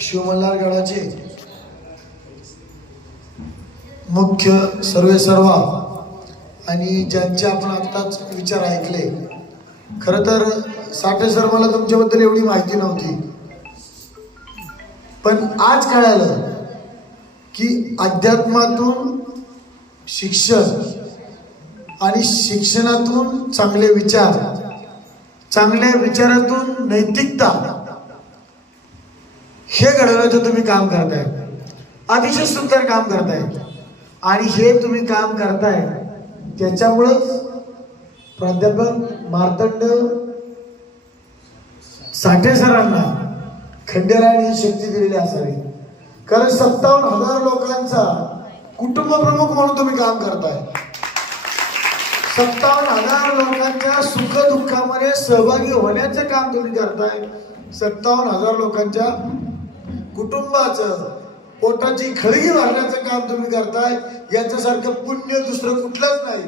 शिवमल्हारगडाचे मुख्य सर्वे सर्वा आणि ज्यांचे आपण आत्ताच विचार ऐकले खरं तर साठे सर मला तुमच्याबद्दल एवढी माहिती नव्हती. पण आज कळालं की अध्यात्मातून शिक्षण आणि शिक्षणातून चांगले विचार चांगल्या विचारातून नैतिकता हे घडवण्याचं तुम्ही काम करताय. अतिशय सुंदर काम करताय. आणि हे तुम्ही काम करताय त्याच्यामुळंच प्राध्यापक मार्तंड साठे सरांना खंडेरायाने ही शक्ती दिलेली असावी. कारण सत्तावन्न हजार लोकांचा कुटुंब प्रमुख म्हणून तुम्ही काम करताय. सत्तावन्न हजार लोकांच्या सुख दुःखामध्ये सहभागी होण्याचं काम तुम्ही करताय. सत्तावन्न हजार लोकांच्या कुटुंबाचं पोटाची खळगी भरण्याचं काम तुम्ही करताय याच्यासारखं पुण्य दुसरं कुठलंच नाही.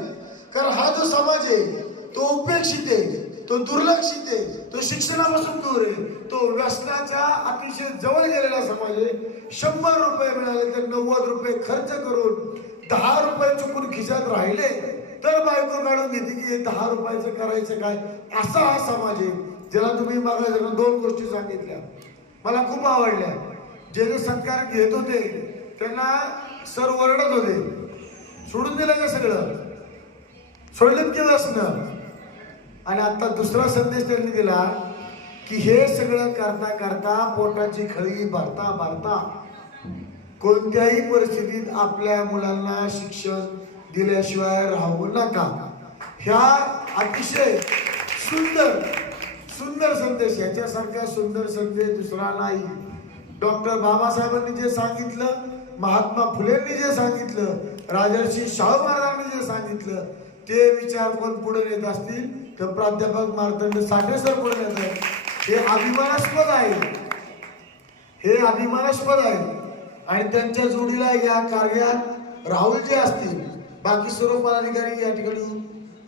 कारण हा जो समाज आहे तो उपेक्षित आहे तो दुर्लक्षित आहे तो शिक्षणापासून दूर आहे तो व्यसनाच्या अतिशय जवळ गेलेला समाज आहे. शंभर रुपये मिळाले तर नव्वद रुपये खर्च करून दहा रुपये चुकून खिशात राहिले तर बायको काढून घेते की हे दहा रुपयाचं करायचं काय? असा हा समाज आहे. ज्याला तुम्ही मागा दोन गोष्टी सांगितल्या. मला खूप आवडल्या. जे जे सत्कार घेत होते त्यांना सर ओरडत होते. सोडून दिलं का सगळं? सोडलं केलं असणं आणि आता दुसरा संदेश त्यांनी दिला की हे सगळं करता करता पोटाची खळी भरता भरता कोणत्याही परिस्थितीत आपल्या मुलांना शिक्षण दिल्याशिवाय राहू नका. ह्या अतिशय सुंदर सुंदर संदेश याच्यासारखा सुंदर संदेश दुसरा नाही. डॉक्टर बाबासाहेबांनी जे सांगितलं महात्मा फुलेंनी जे सांगितलं राजर्षी शाहू महाराजांनी जे सांगितलं ते विचार कोण पुढे नेत असतील? तर प्राध्यापक मार्तंड साठे सर पुढे नेत आहेत. हे अभिमानास्पद आहे. हे अभिमानास्पद आहे. आणि त्यांच्या जोडीला या कार्यात राहुल जे असतील बाकी सर्व पदाधिकारी या ठिकाणी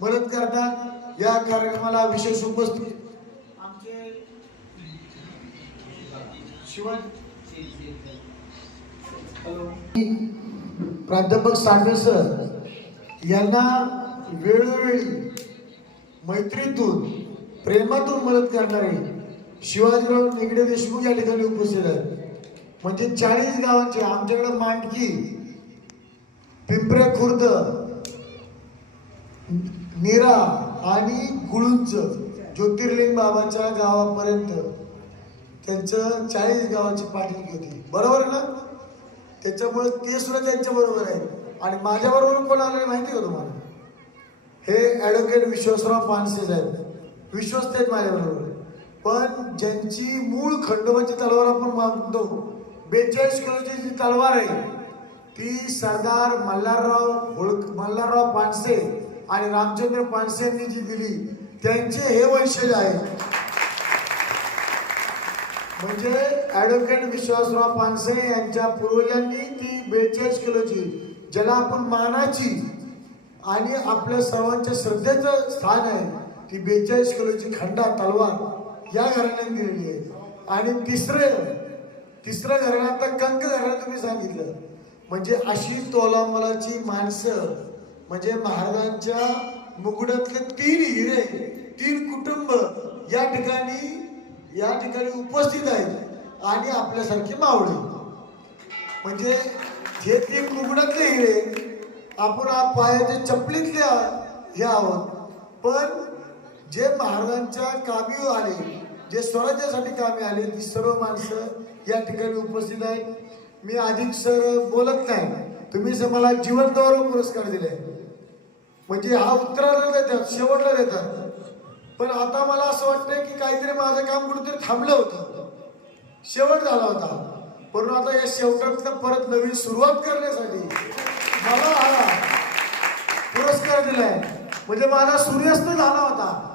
मदत करतात. या कार्यक्रमाला विशेष उपस्थित आमचे शिवाजी प्राध्यापक साठे सर यांना वेळोवेळी मैत्रीतून प्रेमातून मदत करणारे शिवाजीराव निगडे देशमुख या ठिकाणी उपस्थित आहेत. म्हणजे चाळीस गावांचे आमच्याकडे मांडकी पिंपरे खुर्द नीरा आणि गुळूंच ज्योतिर्लिंग बाबाच्या गावापर्यंत त्यांचं चाळीस गावाची पाठीणगी होती बरोबर आहे ना? त्याच्यामुळे ते सुद्धा त्यांच्या बरोबर आहे. आणि माझ्या बरोबर कोण आले माहिती का तुम्हाला? हे ॲडव्होकेट विश्वासराव पानसे साहेब. विश्वस्त आहेत माझ्याबरोबर. पण ज्यांची मूळ खंडोबाची तलवार आपण मानतो बेचाळीस किलोची जी तलवार आहे ती सरदार मल्हारराव होळक मल्हारराव पानसे आणि रामचंद्र पानसेंनी जी दिली त्यांचे हे वंशज आहे म्हणजे ॲडव्होकेट विश्वासराव पानसे यांच्या पूर्वजांनी ती बेचाळीस किलोची ज्याला आपण मानाची आणि आपल्या सर्वांच्या श्रद्धेचं स्थान आहे ती बेचाळीस किलोची खंडा तलवार या घराण्याने दिलेली आहे. आणि तिसरं तिसरं घराणं आता कंक घराणं तुम्ही सांगितलं. म्हणजे अशी तोलामलाची माणसं म्हणजे महाराजांच्या मुकुडातले तीन हिरे तीन कुटुंब या ठिकाणी या ठिकाणी उपस्थित आहेत आणि आपल्यासारखी मावळी. म्हणजे हे ते मुकुडातले हिरे आपण आज पायाच्या चपलीतले हे आहोत. पण जे महाराजांच्या कामी आले जे स्वराज्यासाठी कामी आले ती सर्व माणसं या ठिकाणी उपस्थित आहेत. मी अधिक सर बोलत नाही. तुम्ही जर मला जीवन पुरस्कार दिले. म्हणजे हा उत्तराला देतात शेवटला देतात. पण आता मला असं वाटतंय की काहीतरी माझं काम कुठेतरी थांबलं होतं. शेवट झाला होता. पण आता या शेवटातनं परत नवीन सुरुवात करण्यासाठी मला हा पुरस्कार दिलाय. म्हणजे माझा सूर्यास्त झाला होता.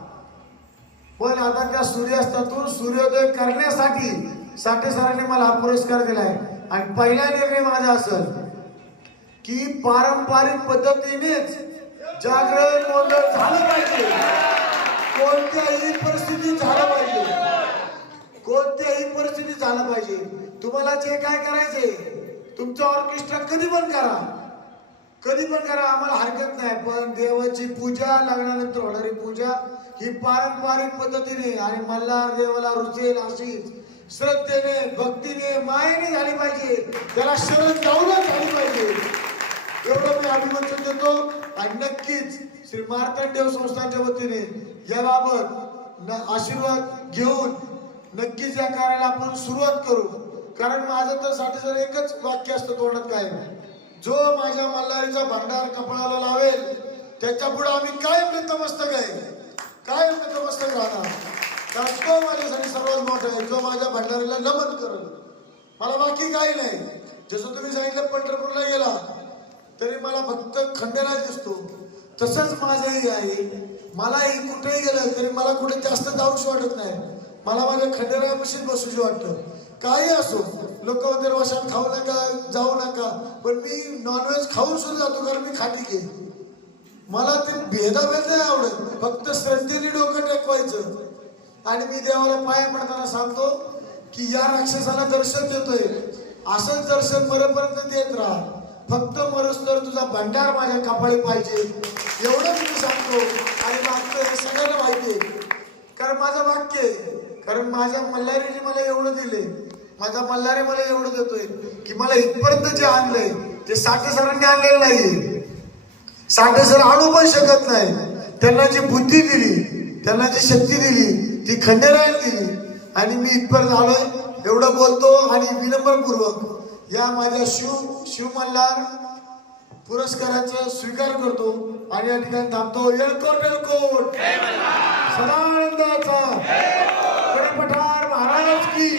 पण आता त्या सूर्यास्तातून सूर्योदय करण्यासाठी साठे सरांनी मला हा पुरस्कार दिलाय. आणि पहिला निर्णय माझा असेल की पारंपरिक पद्धतीनेच जागरण गोंधळ झालं पाहिजे. कोणत्याही परिस्थितीत झालं पाहिजे. कोणत्याही परिस्थितीत झालं पाहिजे. तुम्हाला जे काय करायचे तुमचं ऑर्केस्ट्रा कधी पण करा? कधी पण करा आम्हाला हरकत नाही. पण देवाची पूजा लागल्यानंतर होणारी पूजा ही पारंपरिक पद्धतीने आणि मल्हार देवाला रुचेल अशीच श्रद्धेने भक्तीने मायेने झाली पाहिजे. त्याला शरण जाऊनच झाली पाहिजे. एवढं मी अभिवचन देतो. आणि नक्कीच श्री मार्तंडेव संस्थांच्या वतीने याबाबत न- आशीर्वाद घेऊन नक्कीच या कार्याला आपण सुरुवात करू. कारण माझं तर साठी जर एकच वाक्य असतं तोंडात काय जो माझ्या मल्हारीचा भांडार कपाळाला लावेल त्याच्या पुढे आम्ही कायम नतमस्तक आहे. कायम नतमस्तक राहणार. कारण तो माझ्यासाठी सर्वात मोठा आहे जो माझ्या भंडारीला नमन करेल. मला बाकी काही नाही. जसं तुम्ही सांगितलं पंढरपूरला गेला तरी मला फक्त खंडेराज दिसतो. तसंच माझंही आहे. मलाही कुठेही गेलं तरी मला कुठे जास्त जाऊशी वाटत नाही. मला माझ्या खंडेरायापाशीच बसूशी वाटतं. काही असो लोक म्हणते खाऊ नका जाऊ नका. पण मी नॉनव्हेज खाऊन सुद्धा जातो कारण मी खाटी घे मला ते भेदाभेद नाही आवडत. फक्त श्रद्धेने डोकं टेकवायचं. आणि मी देवाला पाया पडताना सांगतो की या राक्षसाला दर्शन देतोय. असंच दर्शन परपर्यंत देत राहा. फक्त मरस तर तुझा भंडार माझ्या कपाळी पाहिजे. एवढंच मी सांगतो. आणि मागतो हे सगळ्यांना माहिती आहे. कारण माझं वाक्य आहे. कारण माझ्या मल्हारीने मला एवढं दिले माझा मल्हारी मला एवढं देतोय की मला इथपर्यंत जे आणलंय ते साठे सरांनी आणलेलं नाहीये. साठे सर आणू पण शकत नाही. त्यांना जी बुद्धी दिली त्यांना जी शक्ती दिली ती खंडेरायला दिली. आणि मी इथपर्यंत आलोय. एवढं बोलतो आणि विनम्रपूर्वक या माझ्या शिव शिव मल्हार पुरस्काराचा स्वीकार करतो आणि या ठिकाणी थांबतो. एलकोट एलकोट सदानंदाचा. पठार महाराज की.